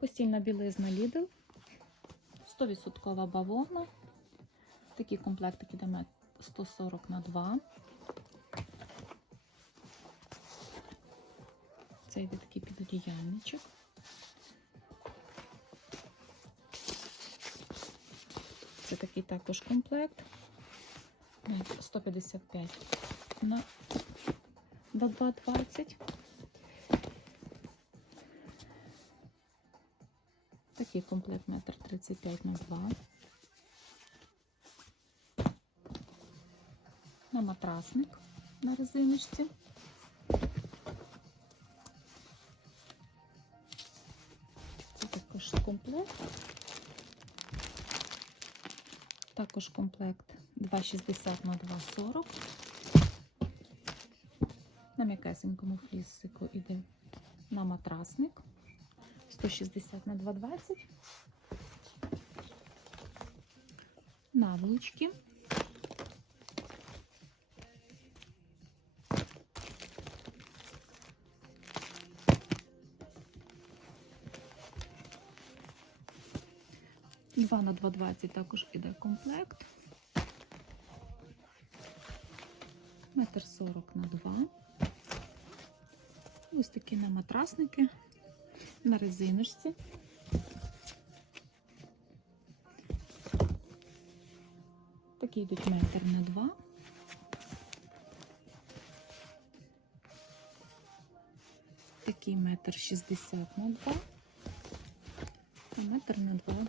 Постільна білизна Lidl. 100% бавовна. Такий комплектик іде мет- 140 на 2. Це йде такий підодіяльничок. Це такий також комплект. 155 на 220. Такий комплект метр 35 на 2. На матрасник на резиночці. Це також комплект. Також комплект 2,60 на 2,40. На м'якесенькому флісику іде на матрасник. 160 на 220. Наволочки. Два на 220 також іде комплект. Метр сорок на два. Ось такі на матрасники на резиночці. Такі йдуть метр на два. Такий метр шістдесят на два. А метр на два